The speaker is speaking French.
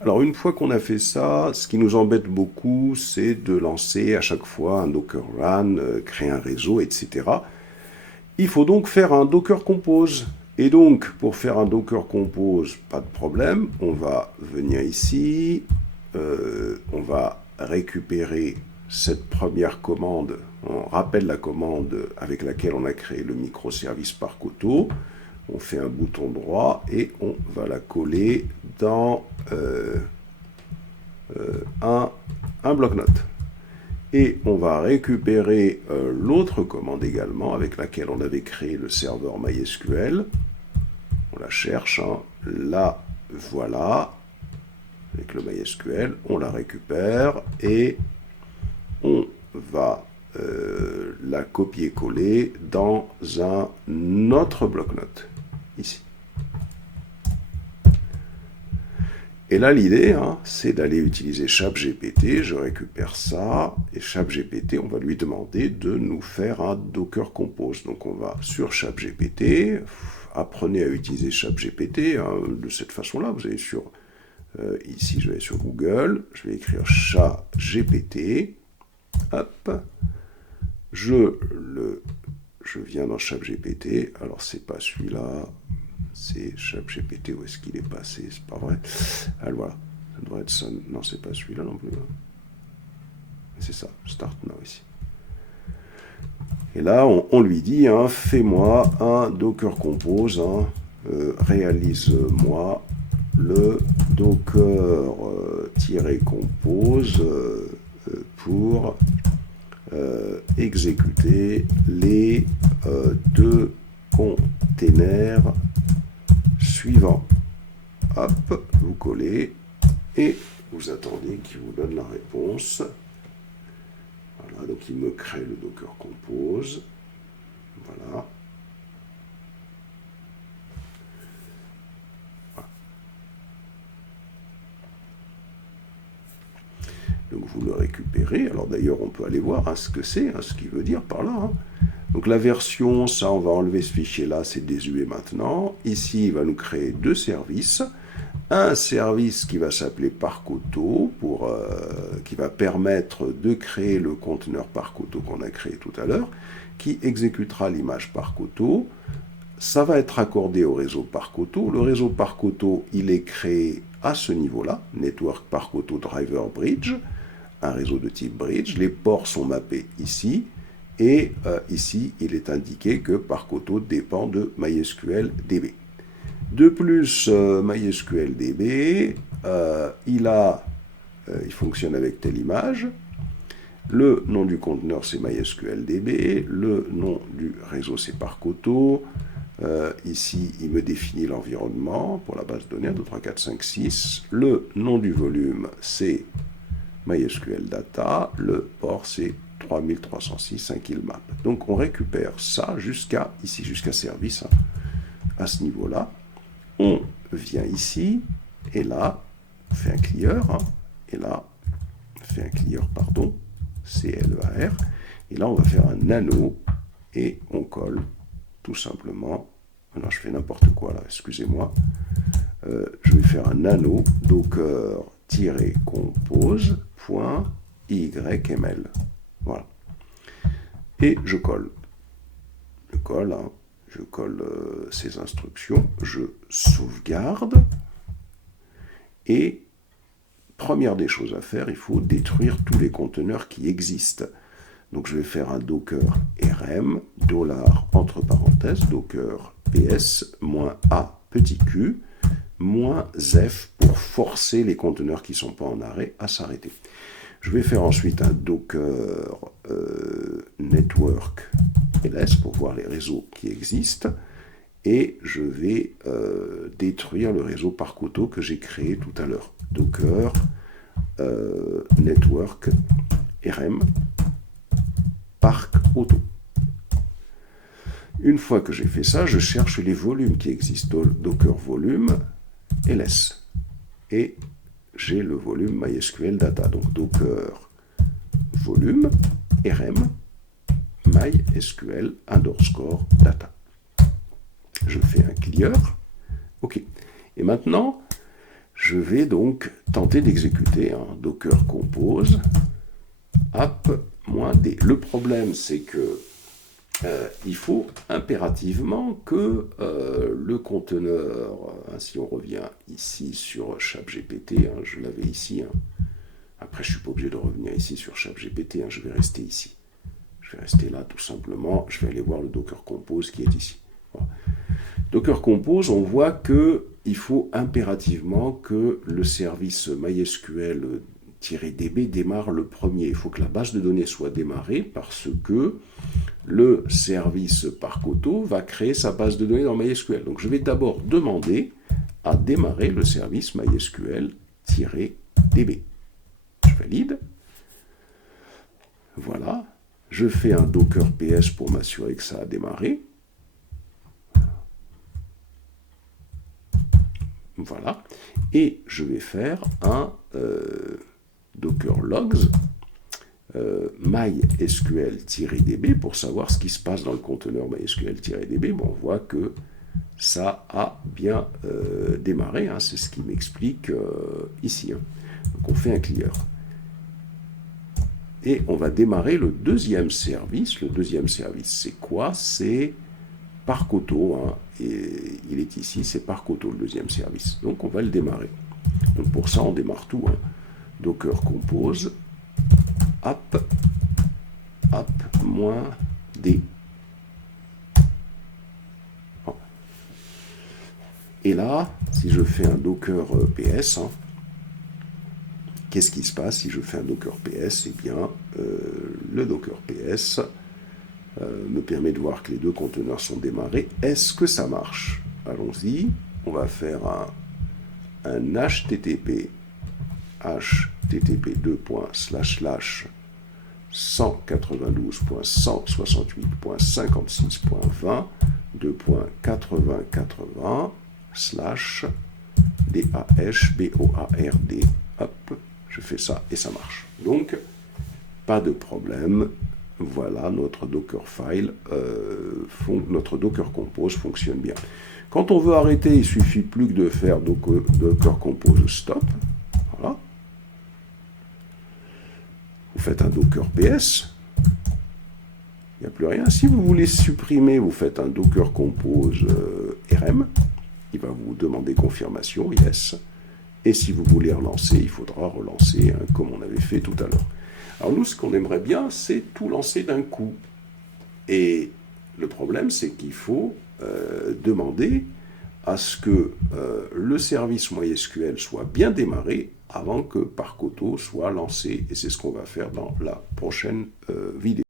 Alors une fois qu'on a fait ça, ce qui nous embête beaucoup, c'est de lancer à chaque fois un Docker Run, créer un réseau, etc. Il faut donc faire un Docker Compose. Et donc, pour faire un Docker Compose, pas de problème, on va venir ici, on va récupérer cette première commande, on rappelle la commande avec laquelle on a créé le microservice par Koto, on fait un bouton droit et on va la coller dans un bloc-notes. Et on va récupérer l'autre commande également avec laquelle on avait créé le serveur MySQL. On la cherche, hein. Là, voilà, avec le MySQL, on la récupère et on va la copier-coller dans un autre bloc-notes, ici. Et là, l'idée, hein, c'est d'aller utiliser ChatGPT. Je récupère ça. Et ChatGPT, on va lui demander de nous faire un Docker Compose. Donc, on va sur ChatGPT. Apprenez à utiliser ChatGPT hein, de cette façon-là. Vous allez sur... ici, je vais sur Google. Je vais écrire ChatGPT. Hop. Je viens dans ChatGPT. Alors, c'est pas celui-là. C'est ChatGPT, où est-ce qu'il est passé? C'est pas vrai. Alors voilà, ça devrait être ça. Non, c'est pas celui-là non plus. C'est ça, Start Now ici. Et là, on lui dit, hein, fais-moi un Docker Compose, hein, réalise-moi le Docker-compose pour exécuter les deux containers suivants. Hop, vous collez et vous attendez qu'il vous donne la réponse. Voilà, donc il me crée le Docker Compose. Voilà. Donc vous le récupérez. Alors d'ailleurs, on peut aller voir hein, ce que c'est, hein, ce qu'il veut dire par là. Hein. Donc la version, ça, on va enlever ce fichier-là, c'est désuet maintenant. Ici, il va nous créer deux services. Un service qui va s'appeler Parcoto, qui va permettre de créer le conteneur Parcoto qu'on a créé tout à l'heure, qui exécutera l'image Parcoto. Ça va être accordé au réseau Parcoto. Le réseau Parcoto, il est créé à ce niveau-là, Network Parcoto Driver Bridge, un réseau de type bridge. Les ports sont mappés ici. Et ici, il est indiqué que Parcoto dépend de MySQL-DB. De plus, MySQL-DB, il fonctionne avec telle image. Le nom du conteneur, c'est MySQL-DB. Le nom du réseau, c'est Parcoto. Ici, il me définit l'environnement pour la base de données 2, 3, 4, 5, 6. Le nom du volume, c'est MySQL Data. Le port, c'est 3306, un kill map. Donc, on récupère ça jusqu'à ici, jusqu'à service, hein, à ce niveau-là. On vient ici, et là, on fait un clear, hein, et là, on fait un clear, pardon, C-L-E-A-R, et là, on va faire un nano, et on colle, tout simplement, non, je fais n'importe quoi, là, excusez-moi, je vais faire un nano, docker-compose.yml, voilà, et je colle, hein, je colle ces instructions, je sauvegarde, et première des choses à faire, il faut détruire tous les conteneurs qui existent. Donc je vais faire un docker rm, $ entre parenthèses, docker ps, -a petit q, -f pour forcer les conteneurs qui ne sont pas en arrêt à s'arrêter. Je vais faire ensuite un docker network ls pour voir les réseaux qui existent. Et je vais détruire le réseau Parcoto que j'ai créé tout à l'heure. Docker network rm Parcoto. Une fois que j'ai fait ça, je cherche les volumes qui existent. Docker volume ls. Et j'ai le volume MySQL Data. Donc Docker volume rm MySQL _ data. Je fais un clear. OK. Et maintenant, je vais donc tenter d'exécuter un docker compose app-d. Le problème, c'est que il faut impérativement que le conteneur, si on revient ici sur ChatGPT, je l'avais ici, après je ne suis pas obligé de revenir ici sur ChatGPT, je vais rester ici. Je vais rester là tout simplement, je vais aller voir le Docker Compose qui est ici. Voilà. Docker Compose, on voit qu'il faut impérativement que le service MySQL-DB démarre le premier. Il faut que la base de données soit démarrée parce que le service Parcoto va créer sa base de données dans MySQL. Donc je vais d'abord demander à démarrer le service MySQL-DB. Je valide. Voilà. Je fais un Docker PS pour m'assurer que ça a démarré. Voilà. Et je vais faire un Docker logs MySQL-DB pour savoir ce qui se passe dans le conteneur MySQL-DB. Bon, on voit que ça a bien démarré. C'est ce qui m'explique ici. Donc on fait un clear. Et on va démarrer le deuxième service. Le deuxième service, c'est quoi? C'est Parcoto. Et il est ici, c'est Parcoto le deuxième service. Donc on va le démarrer. Donc pour ça, on démarre tout. Docker compose app-d. Et là, si je fais un Docker PS, qu'est-ce qui se passe si je fais un Docker PS? Eh bien, le Docker PS me permet de voir que les deux conteneurs sont démarrés. Est-ce que ça marche? Allons-y. On va faire un HTTP 192.168.56.20 2.80.80/DASHBOARD. Hop, je fais ça et ça marche. Donc, pas de problème. Voilà, notre Dockerfile, notre Docker Compose fonctionne bien. Quand on veut arrêter, il suffit plus que de faire Docker Compose stop. Voilà. Vous faites un Docker PS. Il n'y a plus rien. Si vous voulez supprimer, vous faites un Docker Compose RM. Il va vous demander confirmation, yes. Et si vous voulez relancer, il faudra relancer comme on avait fait tout à l'heure. Alors nous, ce qu'on aimerait bien, c'est tout lancer d'un coup. Et le problème, c'est qu'il faut demander à ce que le service MySQL soit bien démarré avant que Parcoto soit lancé. Et c'est ce qu'on va faire dans la prochaine vidéo.